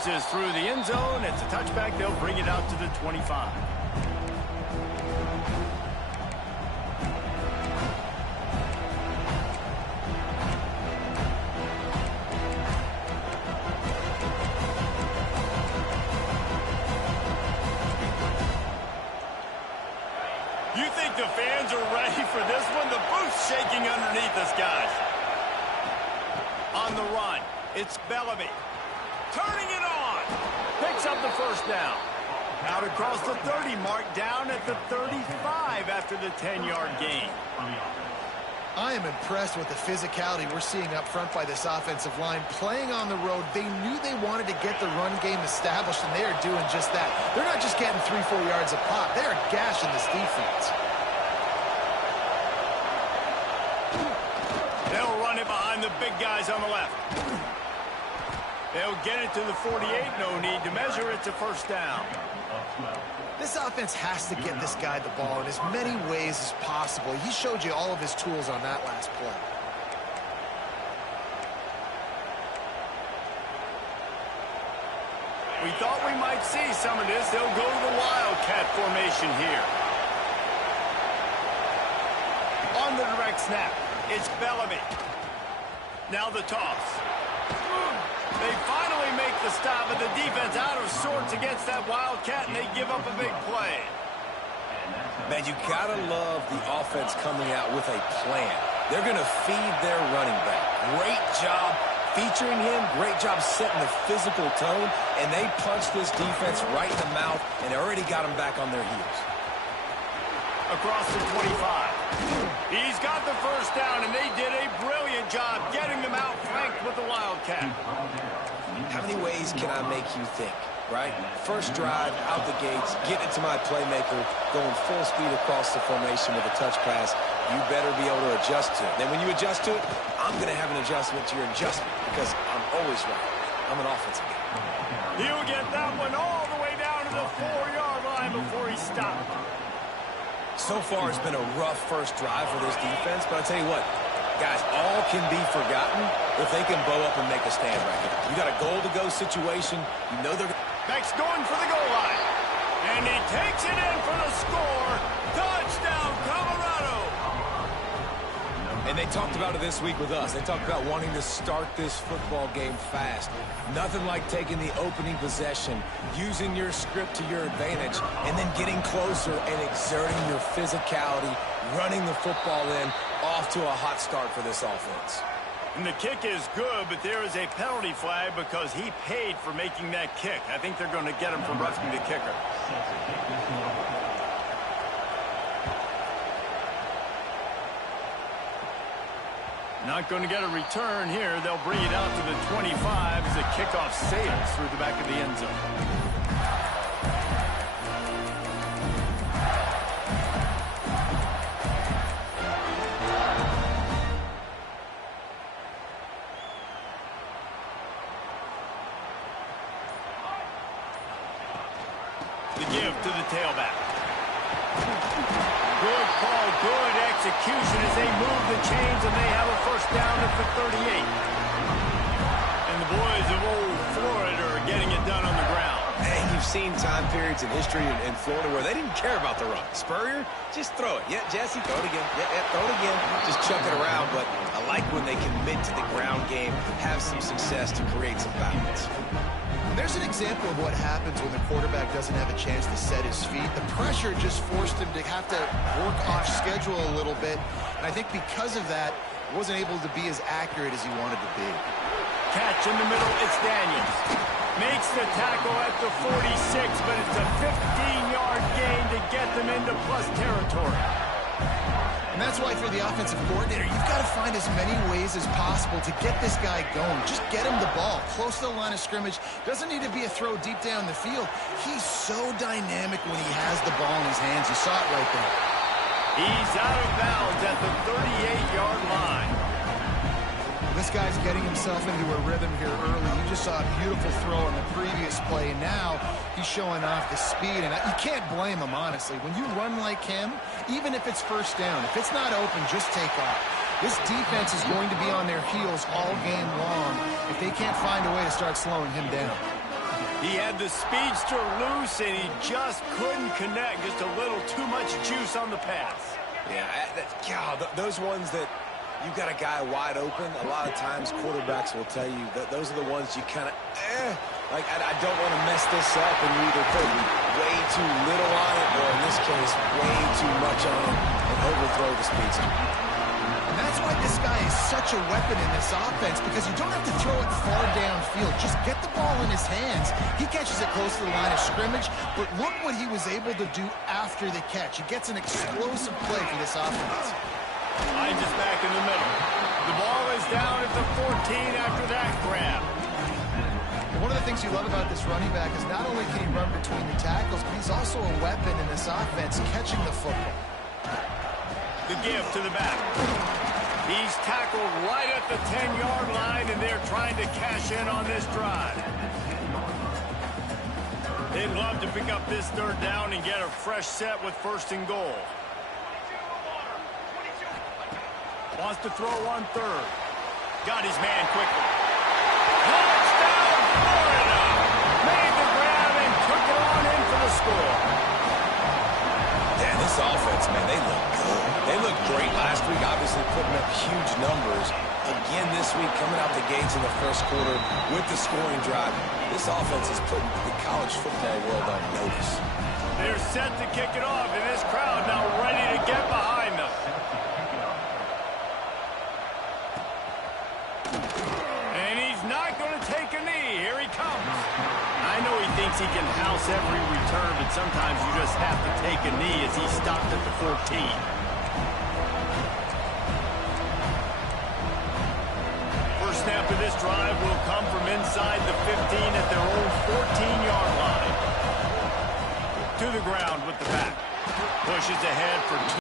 bounces through the end zone. It's a touchback. They'll bring it out to the 25. You think the fans are ready for this one? The booth's shaking underneath us, guys. On the run, it's Bellamy. Turning it on. Picks up the first down. Out across the 30 mark, down at the 35 after the 10-yard gain. I am impressed with the physicality we're seeing up front by this offensive line. Playing on the road, they knew they wanted to get the run game established, and they are doing just that. They're not just getting 3-4 yards a pop. They are gashing this defense. They'll run it behind the big guys on the left. They'll get it to the 48. No need to measure. It's a first down. This offense has to get this guy the ball in as many ways as possible. He showed you all of his tools on that last play. We thought we might see some of this. They'll go to the Wildcat formation here. On the direct snap, it's Bellamy. Now the toss. They finally make the stop, but the defense out of sorts against that Wildcat, and they give up a big play. Man, you gotta love the offense coming out with a plan. They're gonna feed their running back. Great job featuring him, great job setting the physical tone, and they punched this defense right in the mouth and already got them back on their heels. Across the 25. He's got the first down, and they did a brilliant job getting them out flanked with the Wildcat. How many ways can I make you think, right? First drive, out the gates, get it to my playmaker, going full speed across the formation with a touch pass. You better be able to adjust to it. Then when you adjust to it, I'm going to have an adjustment to your adjustment because I'm always right. I'm an offensive guy. He'll get that one all the way down to the 4-yard line before he stopped. So far, it's been a rough first drive for this defense, but I tell you what, guys, all can be forgotten if they can bow up and make a stand right here. You got a goal-to-go situation. You know they're... Beck's going for the goal line. And he takes it in for the score. Touchdown, Colorado. And they talked about it this week with us. They talked about wanting to start this football game fast. Nothing like taking the opening possession, using your script to your advantage, and then getting closer and exerting your physicality, running the football in, off to a hot start for this offense. And the kick is good, but there is a penalty flag because he paid for making that kick. I think they're going to get him for roughing the kicker. Not going to get a return here. They'll bring it out to the 25 as the kickoff sails through the back of the end zone. The give to the tailback. Good call, good execution as they move the chains, and they have a first down at the 38. And the boys of old Florida are getting it done on the ground. Hey, you've seen time periods in history in Florida where they didn't care about the run. Spurrier, just throw it. Yeah, Jesse, throw it again. Yeah, throw it again. Just chuck it around, but I like when they commit to the ground game, have some success to create some balance. There's an example of what happens when the quarterback doesn't have a chance to set his feet. The pressure just forced him to have to work off schedule a little bit. And I think because of that, he wasn't able to be as accurate as he wanted to be. Catch in the middle, it's Daniels. Makes the tackle at the 46, but it's a 15-yard gain to get them into plus territory. And that's why for the offensive coordinator, you've got to find as many ways as possible to get this guy going. Just get him the ball close to the line of scrimmage. Doesn't need to be a throw deep down the field. He's so dynamic when he has the ball in his hands. You saw it right there. He's out of bounds at the 38-yard line. This guy's getting himself into a rhythm here early. You just saw a beautiful throw on the previous play, and now he's showing off the speed. And you can't blame him, honestly. When you run like him, even if it's first down, if it's not open, just take off. This defense is going to be on their heels all game long if they can't find a way to start slowing him down. He had the speedster loose, and he just couldn't connect. Just a little too much juice on the pass. Yeah, those ones that you've got a guy wide open, a lot of times quarterbacks will tell you that those are the ones you kind of, like, I don't want to mess this up, and you either put way too little on it, or in this case, way too much on it, and overthrow the speedster. And that's why this guy is such a weapon in this offense, because you don't have to throw it far downfield. Just get the ball in his hands. He catches it close to the line of scrimmage, but look what he was able to do after the catch. He gets an explosive play for this offense. Hines is back in the middle. The ball is down at the 14 after that grab. One of the things you love about this running back is not only can he run between the tackles, but he's also a weapon in this offense, catching the football. The give to the back. He's tackled right at the 10-yard line, and they're trying to cash in on this drive. They'd love to pick up this third down and get a fresh set with 1st and goal. Wants to throw on 3rd. Got his man quickly. Touchdown, Florida! Made the grab and took it on in for the score. Yeah, this offense, man, they look good. They looked great last week, obviously putting up huge numbers. Again this week, coming out the gates in the first quarter with the scoring drive. This offense is putting the college football world on notice. They're set to kick it off, and this crowd now ready to get behind them. And he's not going to take a knee. Here he comes. I know he thinks he can house every return, but sometimes you just have to take a knee as he stopped at the 14. First snap of this drive will come from inside the 15 at their own 14-yard line. To the ground with the back. Pushes ahead for 2.